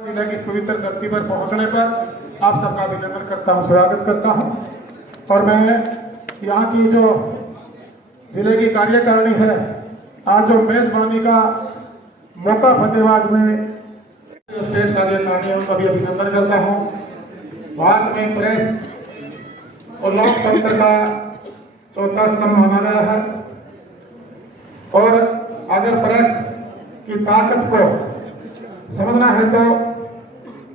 जिले की इस पवित्र धरती पर पहुंचने पर आप सबका अभिनंदन करता हूं, स्वागत करता हूं। और मैं यहाँ की जो जिले की कार्यकारिणी है, आज जो मेजबानी का मौका फतेहाबाद में जो स्टेट कार्यकारिणी है उनका भी अभिनंदन करता हूं। भारत में प्रेस और लोकतंत्र का चौथा स्तंभ माना गया है और अगर प्रेस की ताकत को समझना है तो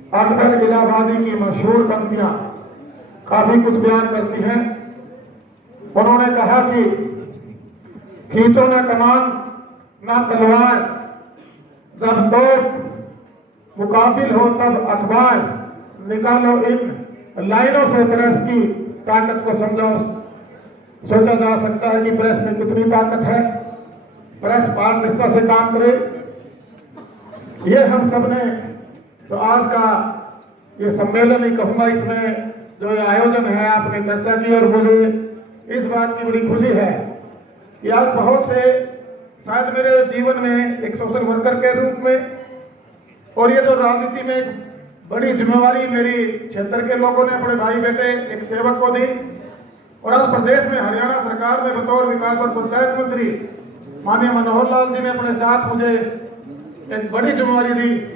अकबर इलाहाबादी की मशहूर पंक्तियां काफी कुछ बयान करती हैं। उन्होंने कहा कि खींचो न कमान न तलवार, जब दो मुकाबिल हो तब अखबार, निकालो इन लाइनों से प्रेस की ताकत को समझो। सोचा जा सकता है कि प्रेस में कितनी ताकत है, प्रेस पारदर्शिता से काम करे। ये हम सब ने तो आज का ये सम्मेलन ही कहूंगा, इसमें जो ये आयोजन है आपने चर्चा की और मुझे इस बात की बड़ी खुशी है कि आज बहुत से शायद मेरे जीवन में एक सोशल वर्कर के रूप में और ये जो राजनीति में एक बड़ी जिम्मेवारी मेरी क्षेत्र के लोगों ने अपने भाई बेटे एक सेवक को दी और आज प्रदेश में हरियाणा सरकार में बतौर विकास और पंचायत मंत्री माननीय मनोहर लाल जी ने अपने साथ मुझे एक बड़ी जिम्मेवारी दी।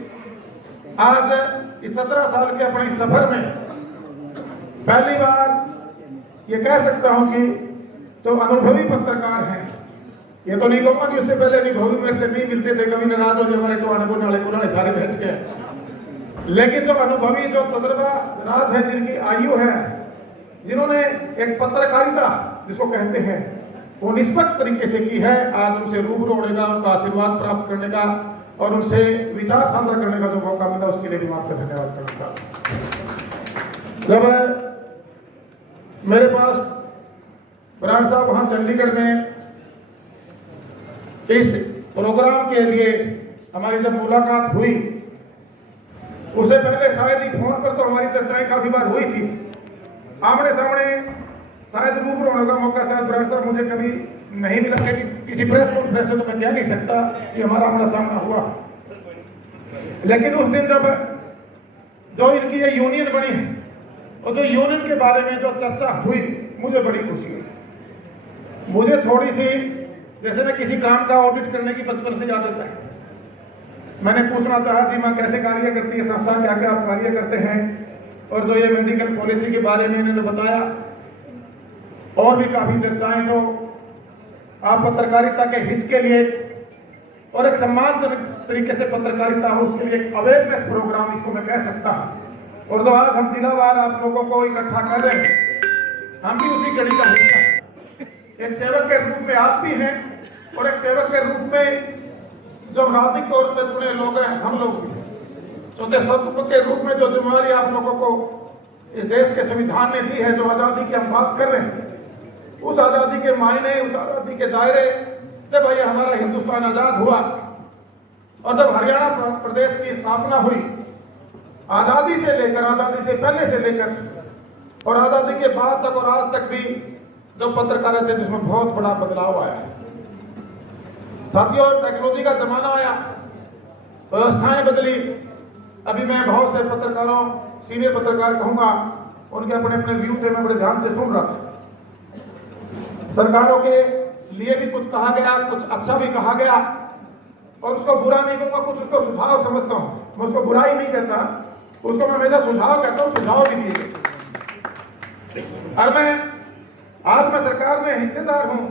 आज इस 17 साल के अपने सफर में पहली बार ये कह सकता हूं कि जो अनुभवी पत्रकार हैं, ये तो नहीं कहूंगा कि उससे पहले अनुभवी मेरे से नहीं मिलते थे, कभी नाराज हो जाए हमारे टोने को नाले पुराने सारे बैठ के, लेकिन जो अनुभवी जो तजुर्बा राज है, जिनकी आयु है, जिन्होंने एक पत्रकारिता जिसको कहते हैं वो निष्पक्ष तरीके से की है, आज उनसे रूबरू होने का, उनका आशीर्वाद प्राप्त करने का और उनसे विचार साझा करने का जो मौका मिला उसके लिए भी मैं आपका धन्यवाद करना चाहता हूं। जब मेरे पास बराड़ साहब वहां चंडीगढ़ में इस प्रोग्राम के लिए हमारी जब मुलाकात हुई, उससे पहले शायद ही फोन पर तो हमारी चर्चाएं काफी बार हुई थी, आमने सामने शायद रूबरू होने का मौका शायद बराड़ साहब मुझे कभी नहीं मिला, कि किसी प्रेस कॉन्फ्रेंस से तो मैं कह नहीं सकता कि हमारा आमना सामना हुआ। लेकिन उस दिन जब जो इनकी ये यूनियन बनी है और जो यूनियन के बारे में जो चर्चा हुई, मुझे बड़ी खुशी हुई। मुझे थोड़ी सी जैसे ना किसी काम का ऑडिट करने की बचपन से याद आता है। मैंने पूछना चाहा जी मां कैसे कार्य करती है संस्था, क्या क्या आप कार्य करते हैं, और जो ये मेडिकल पॉलिसी के बारे में इन्होंने बताया और भी काफी चर्चाएं जो आप पत्रकारिता के हित के लिए और एक सम्मानजनक तरीके से पत्रकारिता हो उसके लिए एक अवेयरनेस प्रोग्राम इसको मैं कह सकता हूं। और तो आज हम जिलावार आप लोगों को इकट्ठा कर रहे हैं, हम भी उसी कड़ी का हिस्सा हैं। एक सेवक के रूप में आप भी हैं और एक सेवक के रूप में जो राजनीतिक तौर पर चुने लोग हैं हम लोग भी हैं। चौथे सत्व के रूप में जो जिम्मेवारी आप लोगों को इस देश के संविधान ने दी है, जो आजादी की हम बात कर रहे हैं, उस आजादी के मायने, उस आजादी के दायरे, जब ये हमारा हिंदुस्तान आजाद हुआ और जब हरियाणा प्रदेश की स्थापना हुई, आजादी से लेकर, आजादी से पहले से लेकर और आजादी के बाद तक और आज तक भी जो पत्रकारिता थे जिसमें बहुत बड़ा बदलाव आया है। साथियों, टेक्नोलॉजी का जमाना आया, व्यवस्थाएं बदली। अभी मैं बहुत से पत्रकारों, सीनियर पत्रकार कहूंगा, उनके अपने अपने व्यू थे, मैं बड़े ध्यान से सुन रहा था। सरकारों के लिए भी कुछ कहा गया, कुछ अच्छा भी कहा गया और उसको बुरा नहीं कहूंगा, कुछ उसको सुझाव समझता हूं। मैं उसको बुराई नहीं कहता, उसको मैं हमेशा सुझाव कहता हूं, सुझाव भी दिए गए। और आज मैं सरकार में हिस्सेदार हूं।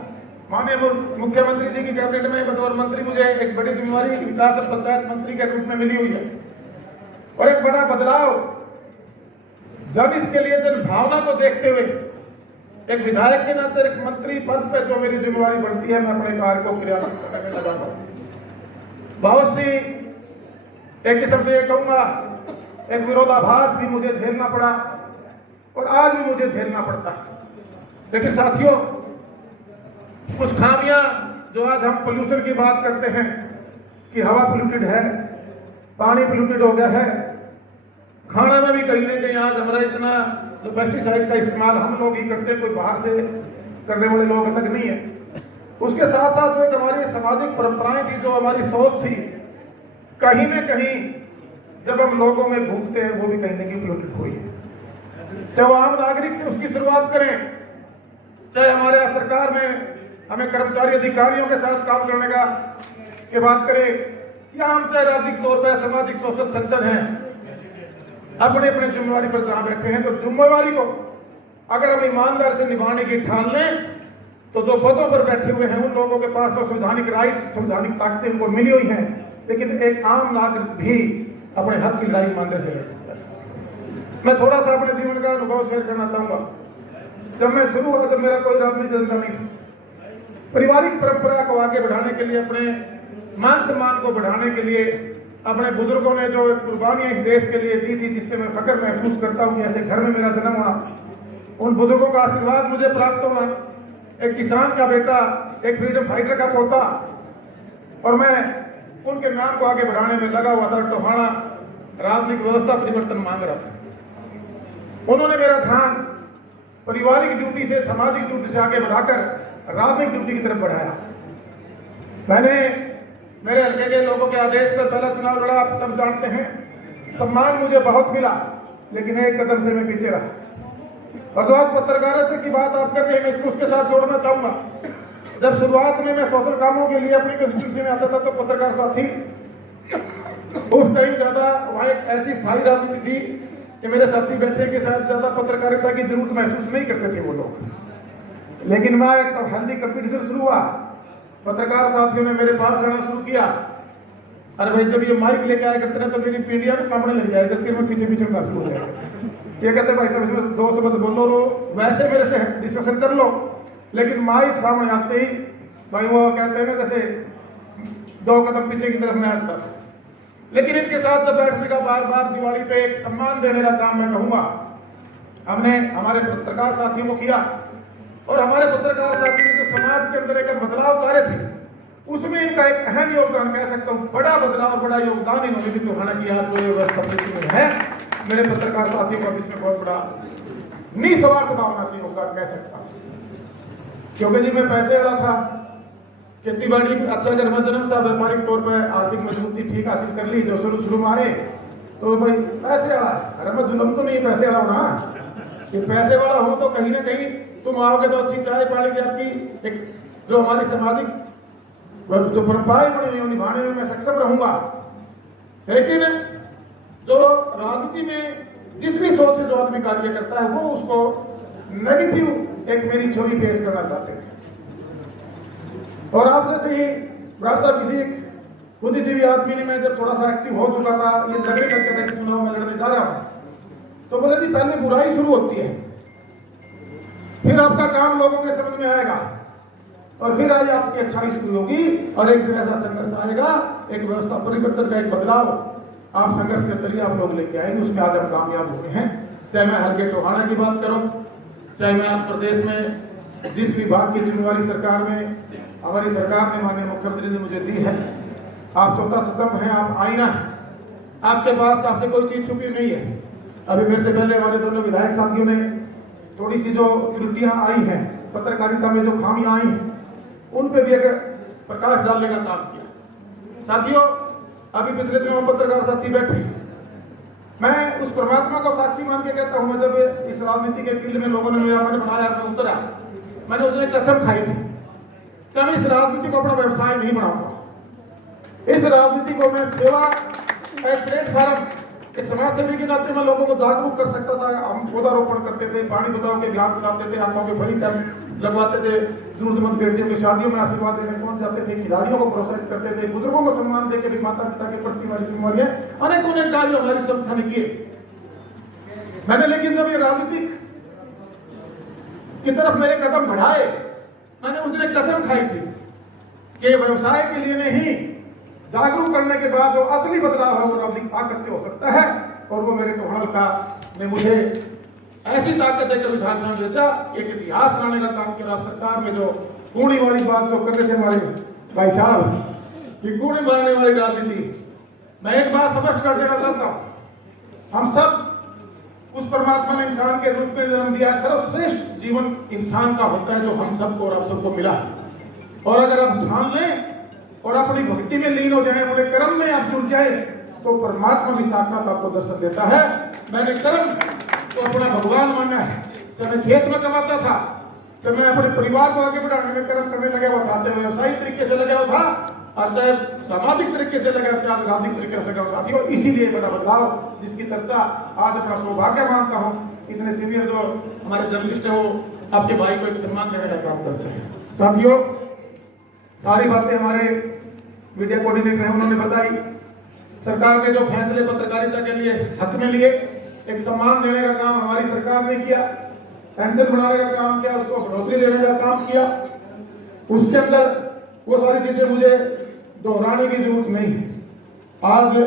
माननीय मुख्यमंत्री जी की कैबिनेट में बतौर मंत्री मुझे एक बड़ी जिम्मेवारी विकास और पंचायत मंत्री के रूप में मिली हुई है और एक बड़ा बदलाव जनहित के लिए, जन भावना को देखते हुए एक विधायक के नाते एक मंत्री पद पे जो मेरी जिम्मेवारी बढ़ती है, मैं अपने कार्य को क्रियान्वित करने में लगा हूं। बहुत सी एक किस्म से ये कहूंगा एक विरोधाभास भी मुझे झेलना पड़ा और आज भी मुझे झेलना पड़ता है। लेकिन साथियों, कुछ खामियां जो आज हम पोल्यूशन की बात करते हैं कि हवा पोल्यूटेड है, पानी पोल्यूटेड हो गया है, खाना में भी कहीं ना कहीं आज हमारा इतना जो पेस्टिसाइड का इस्तेमाल हम लोग ही करते हैं, कोई बाहर से करने वाले लोग अलग नहीं है। उसके साथ साथ जो एक हमारी सामाजिक परंपराएं थी, जो हमारी सोच थी, कहीं न कहीं जब हम लोगों में घूमते हैं वो भी कहीं ना कहीं प्लॉटेड हुई है। चाहे आम नागरिक से उसकी शुरुआत करें, चाहे हमारे यहाँ सरकार में हमें कर्मचारी अधिकारियों के साथ काम करने का की बात करें, या हम चाहे राजनीतिक तौर पर सामाजिक सोशल संगठन है, अपने अपने जिम्मेवारी पर जहां बैठे हैं, तो जिम्मेवारी को अगर हम ईमानदार से निभाने की ठान लें तो जो पदों पर बैठे हुए हैं उन लोगों के पास तो संवैधानिक राइट्स, संवैधानिक ताकतें उनको मिली हुई हैं, लेकिन एक आम नागरिक भी अपने हक की लड़ाई ईमानदारी से लड़ सकता है। मैं थोड़ा सा अपने जीवन का अनुभव शेयर करना चाहूंगा। जब मैं शुरू हुआ, जब मेरा कोई राजनीतिक धंधा नहीं था, पारिवारिक परंपरा को आगे बढ़ाने के लिए, अपने मान सम्मान को बढ़ाने के लिए अपने बुजुर्गों ने जो कुर्बानियां इस देश के लिए दी थी, जिससे मैं फख्र महसूस करता हूं कि ऐसे घर में मेरा जन्म हुआ, उन बुजुर्गों का आशीर्वाद मुझे प्राप्त हुआ। एक किसान का बेटा, एक फ्रीडम फाइटर का पोता, और मैं उनके नाम को आगे बढ़ाने में लगा हुआ था। टोहाना राजनीतिक व्यवस्था परिवर्तन मांग रहा था। उन्होंने मेरा ध्यान पारिवारिक ड्यूटी से, सामाजिक ड्यूटी से आगे बढ़ाकर राजनीतिक ड्यूटी की तरफ बढ़ाया। मैंने मेरे हल्के के लोगों के आदेश पर पहला चुनाव लड़ा, आप सब जानते हैं। सम्मान मुझे बहुत मिला, लेकिन एक कदम से मैं पीछे रहा। और जो आज पत्रकारिता की बात आप कर रहे हैं, मैं इसको उसके साथ जोड़ना चाहूंगा। जब शुरुआत में मैं सोशल कामों के लिए अपनी कंस्टिट्यूंसी में आता था, तो पत्रकार साथी उस टाइम ज्यादा वहां एक ऐसी स्थायी राजनीति थी कि मेरे साथी बैठे के साथ ज्यादा पत्रकारिता की जरूरत महसूस नहीं करते थे वो लोग। लेकिन मैं एक हेल्दी कंपटीशन शुरू हुआ, पत्रकार साथियों ने मेरे पास आना शुरू किया। अरे भाई, जब ये माइक लेके आया करते ना तो मेरी पीढ़ियां में कामने लग जाए करके, मैं पीछे पीछे का शुरू हो जाएगा। ये कहते भाई साहब इसमें 2 शब्द बोलो, वैसे मेरे से डिस्कशन कर लो, लेकिन माइक सामने आते ही भाई वो कहते हैं ना, जैसे 2 कदम पीछे की तरफ मैं हटता। लेकिन इनके साथ जब बैठने का बार बार दिवाली पे एक सम्मान देने का काम मैं कहूंगा हमने हमारे पत्रकार साथियों को किया। और हमारे पत्रकार साथियों ने जो समाज के अंदर एक बदलाव चाहे थे, उसमें इनका एक अहम योगदान, कह सकता हूं बड़ा बदलाव, बड़ा योगदान इन्होंने भी टोहाना किया। जो व्यवस्था है, मेरे पत्रकार साथियों का इसमें बहुत बड़ा निस्वार्थ भावना से योगदान कह सकता हूं। क्योंकि जी मैं पैसे वाला था, खेती बाड़ी भी अच्छा घर में जन्म था, व्यापारिक तौर पर आर्थिक मजबूती ठीक हासिल कर ली। जो शुरू में आए तो भाई पैसे वाला, अरे मैं जुल्म तो नहीं, पैसे वाला होना कि पैसे वाला हो तो कहीं ना कहीं तुम आओगे तो अच्छी चाय पानी की आपकी एक जो हमारी सामाजिक जो परंपराएं बनी हुई निभाने में मैं सक्षम रहूंगा। लेकिन जो राजनीति में जिस भी सोच से जो आदमी कार्य करता है, वो उसको नेगेटिव एक मेरी छवि पेश करना चाहते थे। और आप जैसे ही ब्राट साहब किसी बुद्धिजीवी आदमी ने, मैं जब थोड़ा सा एक्टिव हो चुका था, ये लगने लग गया था कि चुनाव में लड़ने जा रहा हूं, तो बोले जी पहले बुराई शुरू होती है, फिर आपका काम लोगों के समझ में आएगा, और फिर आज आपकी अच्छाई शुरू होगी, और एक दिन ऐसा संघर्ष आएगा, एक व्यवस्था परिवर्तन का एक बदलाव आप संघर्ष के जरिए आप लोग लेके आएंगे। उसमें आज हम कामयाब हुए हैं। चाहे मैं हल्के टोहाना की बात करूं, चाहे मैं आज प्रदेश में जिस विभाग की जिम्मेवारी सरकार में हमारी सरकार ने, माननीय मुख्यमंत्री ने मुझे दी है। आप चौथा स्तंभ हैं, आप आईना है, आपके पास आपसे कोई चीज छुपी नहीं है। अभी मेरे से पहले हमारे दोनों विधायक साथियों ने थोड़ी सी जो त्रुटियां आई हैं, पत्रकारिता में जो खामियां आई हैं, उन पे भी एक प्रकाश डालने का काम किया। साथियों, अभी पिछले दिनों पत्रकार साथी बैठे, मैं उस परमात्मा को साक्षी मान के कहता हूं, मैं जब इस राजनीति के फील्ड में लोगों ने मेरा मन बनाया, मैं उतरा, मैंने उसने कसम खाई थी कि मैं इस राजनीति को अपना व्यवसाय नहीं बनाऊंगा। इस राजनीति को मैं सेवा, एक प्लेटफॉर्म, एक समाज सेवी के नाते मैं लोगों को जागरूक कर सकता था। हम पौधारोपण करते थे, पानी बचाओ के अभियान चलाते थे, आंखों के बड़ी कैंप लगवाते थे, जरूरतमंद बेटियों की शादियों में आशीर्वाद देने पहुंच जाते थे, खिलाड़ियों को प्रोत्साहित करते थे, बुजुर्गों को सम्मान देकर भी माता पिता के प्रति वाली जिम्मेवारियां अनेक कार्य हमारी संस्था ने किए। मैंने लेकिन जब ये राजनीतिक की तरफ मेरे कदम बढ़ाए, मैंने उस दिन कसम खाई थी कि व्यवसाय के लिए नहीं, जागरूक करने के बाद जो असली बदलाव है वो राजनीतिक ताकत से हो सकता है। और वो मेरे टोहाना का ने मुझे ऐसी ताकत देकर विधानसभा में भेजा, एक इतिहास बनाने का काम किया। सरकार में जो कूड़ी वाली बात जो करते थे हमारे भाई साहब, कि कूड़ी मारने वाली राजनीति, मैं एक बात स्पष्ट कर देना चाहता हूं, हम सब उस परमात्मा ने इंसान के रूप में जन्म दिया। सर्वश्रेष्ठ जीवन इंसान का होता है जो हम सबको और आप सबको मिला। और अगर आप ठान लें और अपनी भक्ति में लीन हो जाए, अपने कर्म में आप जुड़ जाए, तो परमात्मा भी साक्षात आपको दर्शन देता है। मैंने कर्म तो अपना भगवान माना है। जब मैं खेत में कमाता था, जब मैं अपने परिवार को आगे बढ़ाने में कर्म करने लगा हुआ था, चाहे व्यवसायिक तरीके से लगा हुआ था और चाहे सामाजिक तरीके से लगा, चाहे राजनीतिक तरीके से लगा हुआ साथियों, इसीलिए बड़ा बदलाव जिसकी चर्चा आज अपना सौभाग्य मानता हूँ। इतने सीनियर जो हमारे जर्नलिस्ट है वो आपके भाई को एक सम्मान देने का काम करते हैं। साथियों, सारी बातें हमारे मीडिया कोऑर्डिनेटर हैं उन्होंने बताई। सरकार ने जो फैसले पत्रकारिता के लिए हक में लिए, एक सम्मान देने का काम हमारी सरकार ने किया, पेंशन बढ़ाने का काम किया, उसको बढ़ोतरी देने का काम किया। उसके अंदर वो सारी चीजें मुझे दोहराने की जरूरत नहीं। आज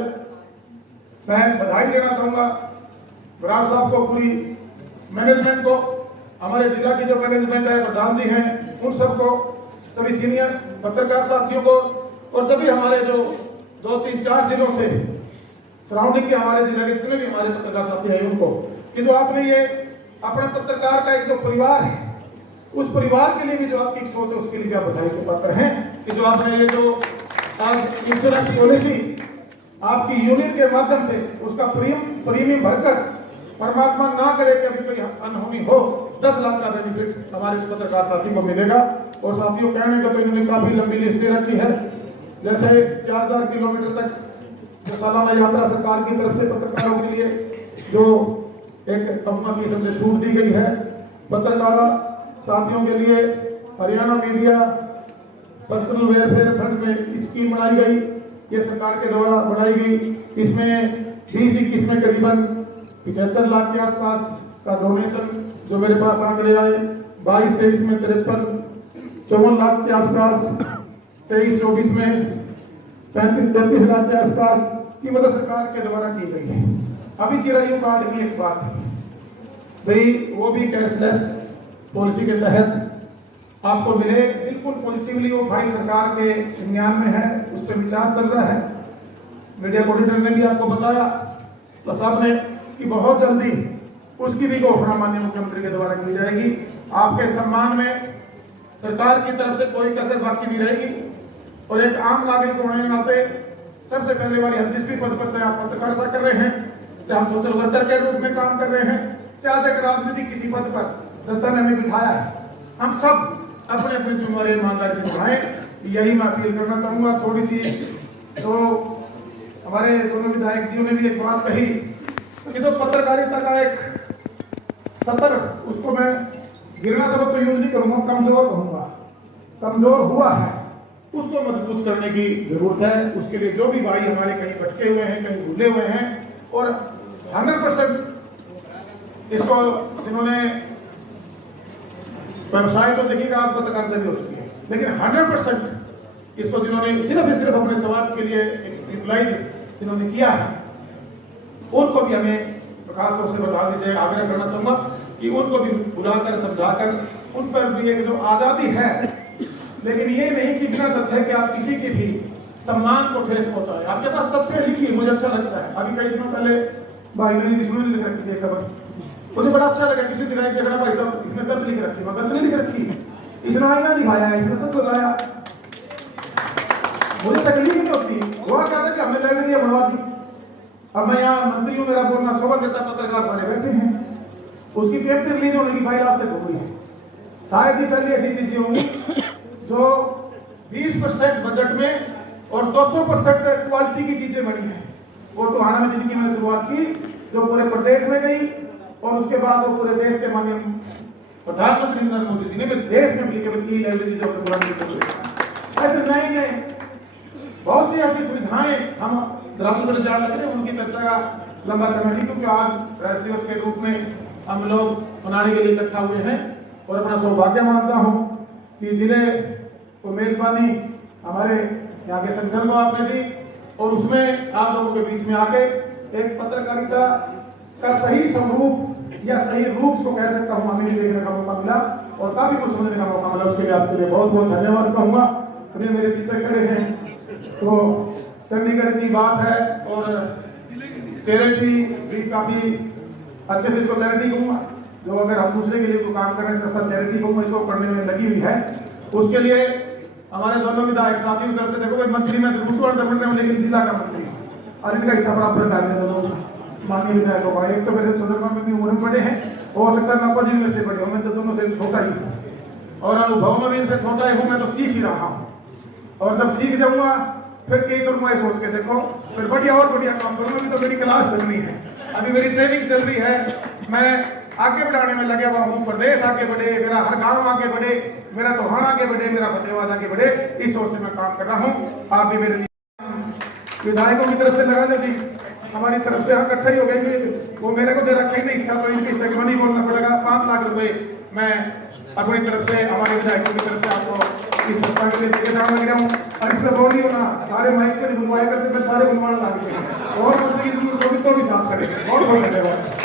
मैं बधाई देना चाहूंगा बराड़ साहब को, पूरी मैनेजमेंट को, हमारे जिला की जो मैनेजमेंट है, प्रधान जी हैं, उन सबको, सभी सीनियर पत्रकार साथियों को और सभी हमारे जो 2, 3, 4 जिलों से सराउंडिंग के हमारे जिले के जितने भी हमारे पत्रकार साथी हैं उनको, कि जो आपने ये अपने पत्रकार का एक जो परिवार है, उस परिवार के लिए भी जो आपकी सोच है उसके लिए भी आप बधाई के पात्र हैं कि जो आपने ये जो आज इंश्योरेंस पॉलिसी आपकी यूनियन के माध्यम से उसका प्रीमियम भरकर, परमात्मा ना करे कि अभी कोई अनहोनी हो, 10 लाख का बेनिफिट हमारे इस पत्रकार साथी को मिलेगा। और साथियों, कहने का तो इन्होंने काफी लंबी लिस्ट दे रखी है, जैसे 4000 किलोमीटर तक जो सालाना यात्रा सरकार की तरफ से पत्रकारों के लिए जो एक अपना किस्म से छूट दी गई है, पत्रकार साथियों के लिए Haryana media personal welfare fund में स्कीम बनाई गई, ये सरकार के द्वारा बनाई गई। इसमें 20-21 में करीबन 75 लाख के आसपास का डोनेशन जो मेरे पास आंकड़े आए, 22-23 में 53-54 लाख के आसपास, 23-24 में 35-33 लाख के आसपास की मदद सरकार के द्वारा की गई है। अभी चिरायु कार्ड की एक बात है भाई, वो भी कैशलेस पॉलिसी के तहत आपको मिले, बिल्कुल पॉजिटिवली वो फाइल सरकार के संज्ञान में है, उस पर विचार चल रहा है। मीडिया कोऑर्डिनेटर ने भी आपको बताया तो साहब ने कि बहुत जल्दी उसकी भी घोषणा माननीय मुख्यमंत्री के द्वारा की जाएगी। आपके सम्मान में सरकार की तरफ से कोई कसर बाकी नहीं रहेगी। और एक आम नागरिक होने के नाते सबसे पहले वाली, हम जिस भी पद पर, चाहे आप पत्रकारिता कर रहे हैं, चाहे हम सोशल वर्कर के रूप में काम कर रहे हैं, चाहे एक राजनीतिक किसी पद पर जनता ने हमें बिठाया है, हम सब अपने अपने जिम्मेदारी ईमानदारी से निभाएं। यही मैं अपील करना चाहूंगा। थोड़ी सी तो हमारे दोनों विधायक जियों ने भी एक बात कही कि जो पत्रकारिता का एक सतर, उसको मैं गिरना शब्द तो यूज नहीं करूंगा, कमजोर कहूंगा, कमजोर हुआ है, उसको मजबूत करने की जरूरत है। उसके लिए जो भी भाई हमारे कहीं भटके हुए हैं, कहीं भूले हुए हैं, और 100% इसको जिन्होंने व्यवसाय तो देखिएगा आप पत्रकारिता भी हो चुकी है, लेकिन 100% इसको जिन्होंने सिर्फ अपने समाज के लिए यूटिलाइज जिन्होंने किया है, उनको भी हमें खासतौर से बता से आग्रह करना चाहूंगा कि उनको भी बुलाकर समझाकर उन पर भी एक जो आजादी है, लेकिन ये नहीं कि बिना तथ्य कि आप किसी के भी सम्मान को ठेस पहुंचाएं। आपके पास तथ्य लिखिए, मुझे अच्छा लगता है। अभी कई दिनों पहले भाई ने विष्णु ने लिख रखी थी खबर, मुझे बड़ा अच्छा लगा। किसी दिखाई देखना भाई साहब इसमें गलत लिख रखी, मैं गलत नहीं लिख रखी, इसने आईना दिखाया है, इसने सच बताया, मुझे तकलीफ नहीं होती। वो क्या था कि हमने लाइब्रेरी बनवा दी, अब मैं यहाँ मंत्री हूँ, मेरा बोलना शोभा देता, पत्रकार सारे बैठे हैं, उसकी पेपर रिलीज होने की फाइल आज तक हो गई है। शायद ही पहले ऐसी चीजें होंगी जो 20% बजट में और 200% क्वालिटी की चीजें बनी है। वो टोहाना में जिनकी मैंने शुरुआत की, जो पूरे प्रदेश में गई, और उसके बाद वो पूरे देश के माननीय प्रधानमंत्री नरेंद्र मोदी जी ने भी देश में एप्लीकेबल की लाइब्रेरी जो ऐसे नए बहुत सी ऐसी सुविधाएं हम द्रावण जान लग रहे हैं, उनकी चर्चा का लंबा समय नहीं, क्योंकि आज राष्ट्र दिवस के रूप में हम लोग मनाने के लिए इकट्ठा हुए हैं। और अपना सौभाग्य मानता हूं कि जिले को मेजबानी हमारे यहाँ के संगठन को आपने दी, और उसमें आप लोगों के बीच में आके एक पत्रकारिता का सही स्वरूप या सही रूप को कह सकता हूँ हमें देखने का मौका मिला और काफी कुछ सुनने का मौका मिला। उसके लिए आपके लिए बहुत बहुत धन्यवाद कहूँगा। अभी मेरे पीछे खड़े हैं तो चंडीगढ़ की बात है, और चैरिटी भी काफी अच्छे से इसको चैरिटी कहूँगा, जो अगर हम दूसरे के लिए तो काम कर रहे हैं, सस्ता चैरिटी कहूँगा, इसको करने में लगी हुई है। उसके लिए हमारे दोनों विधायक साथियों की तरफ से, देखो भाई मंत्री में जरूर बन रहे हैं, लेकिन जिला का मंत्री और इनका हिस्सा बराबर कर रहे दोनों माननीय विधायकों का। एक तो मेरे तजुर्बा में भी उम्र में बड़े हैं, हो सकता है नब्बा जी मेरे से बड़े हो, मैं तो दोनों से छोटा ही हूँ और अनुभव में भी इनसे छोटा ही हूँ। मैं तो सीख ही रहा हूँ और जब सीख जाऊंगा फिर कई करूँगा ये सोच के देखो, फिर बढ़िया और बढ़िया काम करूँगा। अभी तो मेरी क्लास चल रही है, अभी मेरी ट्रेनिंग चल रही है, मैं आगे बढ़ाने में लगे हुआ हूँ। प्रदेश आगे बढ़े, मेरा हर गांव आगे बढ़े, मेरा टोहान आगे बढ़े, मेरा फतेहाबाद आगे बढ़े, इस सोच से मैं काम कर रहा हूँ। आप भी मेरे विधायकों की तरफ से लगा ली, हमारी तरफ से इकट्ठा ही हो गए, वो मेरे को दे रखे ही नहीं हिस्सा, तो इनके हिस्से को नहीं बोलना पड़ेगा। 5 लाख रुपए मैं अपनी तरफ से हमारे विधायकों की तरफ से आपको इस सप्ताह के लिए देके जाने लग रहा हूँ। और इसमें बोल नहीं होना, सारे माइक पर बुलवाया करते, मैं सारे बुलवाने लग गए और तो भी साफ करेंगे। बहुत बहुत धन्यवाद।